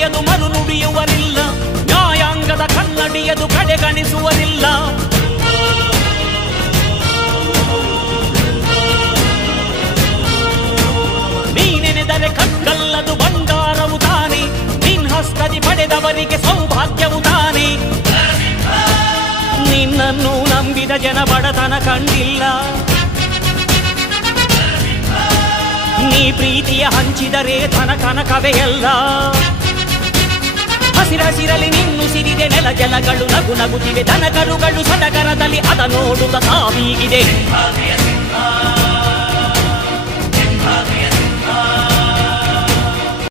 ನುಡಿಯದು ಮರು ನುಡಿಯುವರಿಲ್ಲ, ನ್ಯಾಯಾಂಗದ ಕನ್ನಡಿಯದು ಕಡೆಗಣಿಸುವರಿಲ್ಲ. ನೀನೆನೆದರೆ ಕಕ್ಕಲ್ಲದು ಬಂಗಾರವು ತಾನೆ, ನಿನ್ ಹಸ್ತದಿ ಪಡೆದವರಿಗೆ ಸೌಭಾಗ್ಯವು ತಾನೆ. ನಿನ್ನನ್ನು ನಂಬಿದ ಜನ ಬಡತನ ಕಂಡಿಲ್ಲ, ನೀ ಪ್ರೀತಿಯ ಹಂಚಿದರೆ ಧನ ಕನಕವೇ ಎಲ್ಲ. ಹಸಿರಸಿರಲಿ ನಿನ್ನು ಸಿರಿದೆ ನೆಲ ಜಲಗಳು ನಗು ನಗುತ್ತಿವೆ, ದನಕರುಗಳು ಸಡಗರದಲ್ಲಿ ಅದ ನೋಡುತ್ತ ತಾವೀಗಿದೆ.